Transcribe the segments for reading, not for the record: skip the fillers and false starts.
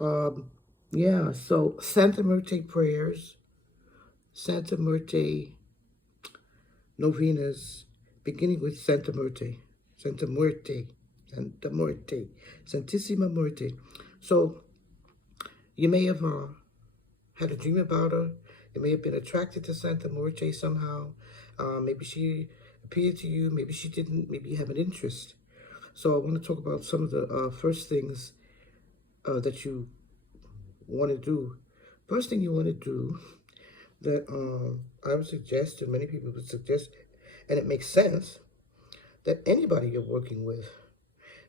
Um, yeah, so Santa Muerte prayers, Santa Muerte novenas, beginning with Santa Muerte, Santa Muerte, Santa Muerte, Santissima Muerte. So you may have had a dream about her. You may have been attracted to Santa Muerte somehow. Maybe she appeared to you. Maybe she didn't. Maybe you have an interest. So I want to talk about some of the first things that you want to do. First thing you want to do that I would suggest, and many people would suggest, and it makes sense, that anybody you're working with,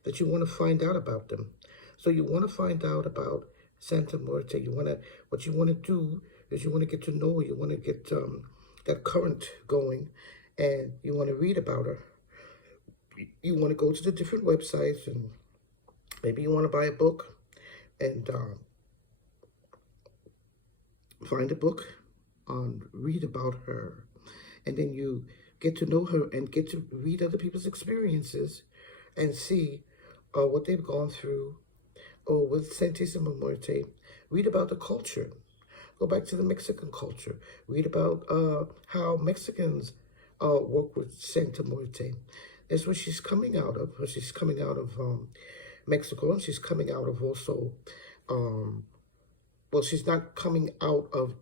that you want to find out about them. So you want to find out about Santa Muerte. What you want to do is you want to get to know her. You want to get that current going, and you want to read about her. You want to go to the different websites, and maybe you want to buy a book and find a book on read about her, and then you get to know her and get to read other people's experiences and see what they've gone through or with Santissima Muerte. Read about the culture. Go back to the Mexican culture. Read about how Mexicans work with Santa Muerte. That's what she's coming out of. She's coming out of Mexico, and she's coming out of also, well, she's not coming out of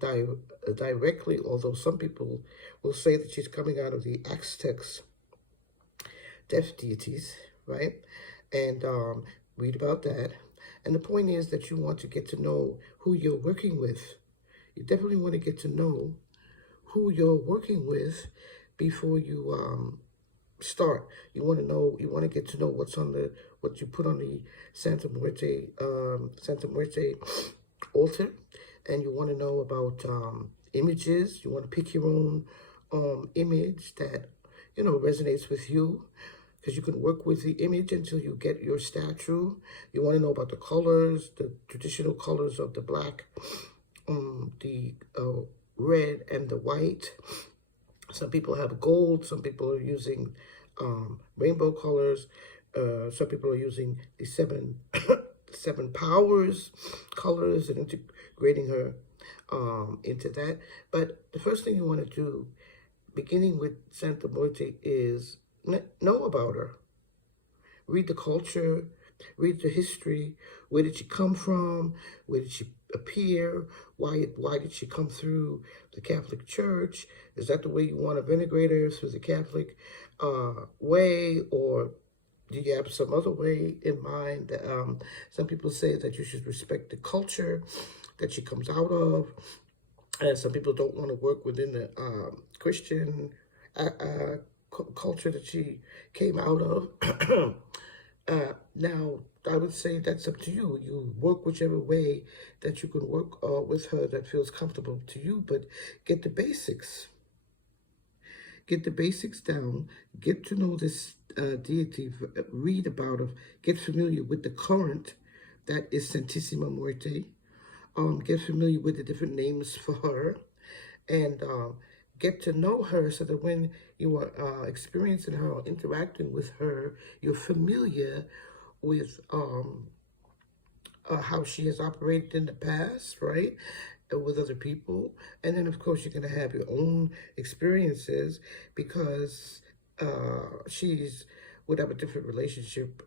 directly, although some people will say that she's coming out of the Aztecs, death deities, right? And read about that. And the point is that you want to get to know who you're working with. You definitely want to get to know who you're working with before you start. You want to know. You want to get to know what you put on the Santa Muerte altar, and you want to know about images. You want to pick your own image that resonates with you, because you can work with the image until you get your statue. You want to know about the colors, the traditional colors of the black, the red, and the white. Some people have gold. Some people are using rainbow colors. Some people are using the seven powers colors and integrating her into that. But the first thing you want to do, beginning with Santa Muerte, is know about her. Read the culture, read the history. Where did she come from? Where did she appear? Why did she come through the Catholic Church? Is that the way you want to integrate her, through the Catholic way, or do you have some other way in mind? Some people say that you should respect the culture that she comes out of, and some people don't want to work within the Christian culture that she came out of. Now, I would say that's up to you. You work whichever way that you can work with her that feels comfortable to you, but get the basics. Get the basics down. Get to know this deity. Read about her. Get familiar with the current that is Santissima Muerte. Get familiar with the different names for her, and get to know her, so that when you are experiencing her or interacting with her, you're familiar with how she has operated in the past, right? With other people. And then, of course, you're going to have your own experiences, because she's would have a different relationship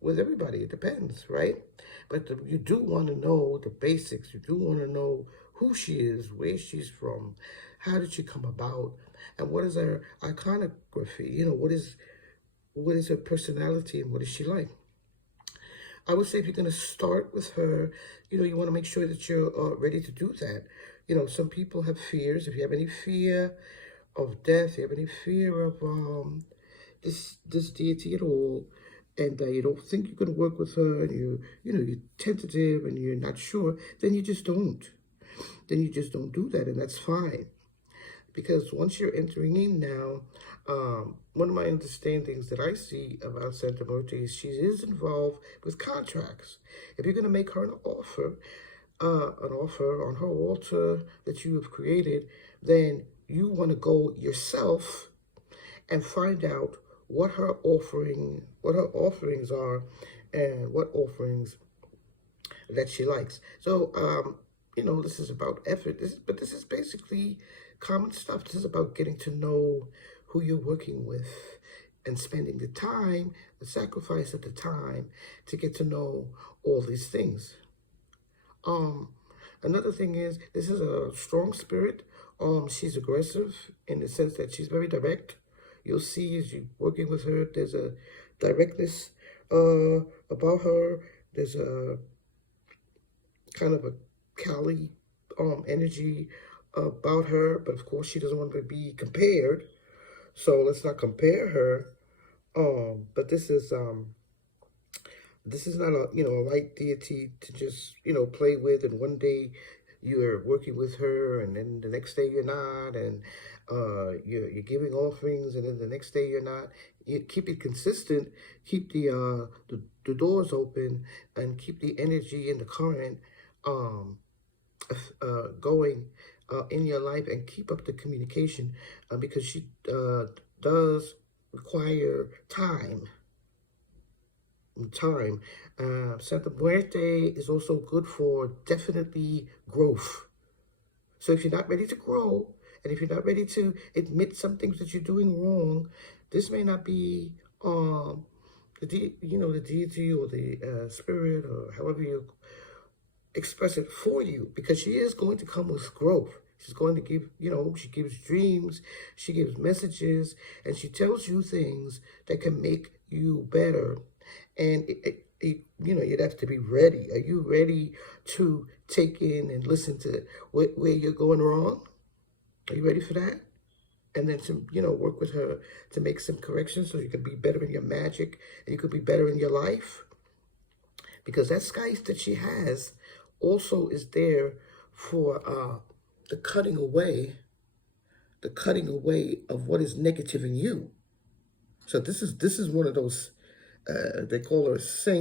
with everybody. It depends, right? But you do want to know the basics. You do want to know who she is, where she's from, how did she come about, and what is her iconography. What is her personality, and what is she like. I would say, if you're going to start with her, you want to make sure that you're ready to do that. Some people have fears. If you have any fear of death, if you have any fear of this deity at all, and you don't think you can work with her, and you're tentative and you're not sure, then you just don't. Then you just don't do that, and that's fine. Because once you're entering in now, one of my understandings that I see about Santa Muerte is she is involved with contracts. If you're going to make her an offer on her altar that you have created, then you want to go yourself and find out what her offerings are, and what offerings that she likes. So, this is about effort. But this is basically common stuff. This is about getting to know who you're working with and spending the time, the sacrifice of the time to get to know all these things. Um, Another thing is this is a strong spirit. She's aggressive in the sense that she's very direct. You'll see as you're working with her, there's a directness about her. There's a kind of a Cali energy about her, but of course she doesn't want to be compared. So let's not compare her. But this is not a light deity to just play with, and one day you're working with her and then the next day you're not, and you're giving offerings and then the next day you're not. You keep it consistent, keep the doors open, and keep the energy and the current going in your life, and keep up the communication because she does require time. Santa Muerte is also good for definitely growth. So if you're not ready to grow, and if you're not ready to admit some things that you're doing wrong, this may not be the deity or the spirit, or however you express it, for you, because she is going to come with growth. She's going to give, she gives dreams, she gives messages, and she tells you things that can make you better. And you'd have to be ready. Are you ready to take in and listen to where you're going wrong? Are you ready for that? And then to, work with her to make some corrections so you can be better in your magic and you could be better in your life. Because that Skype that she has also is there for the cutting away of what is negative in you. So this is one of those, they call her saint.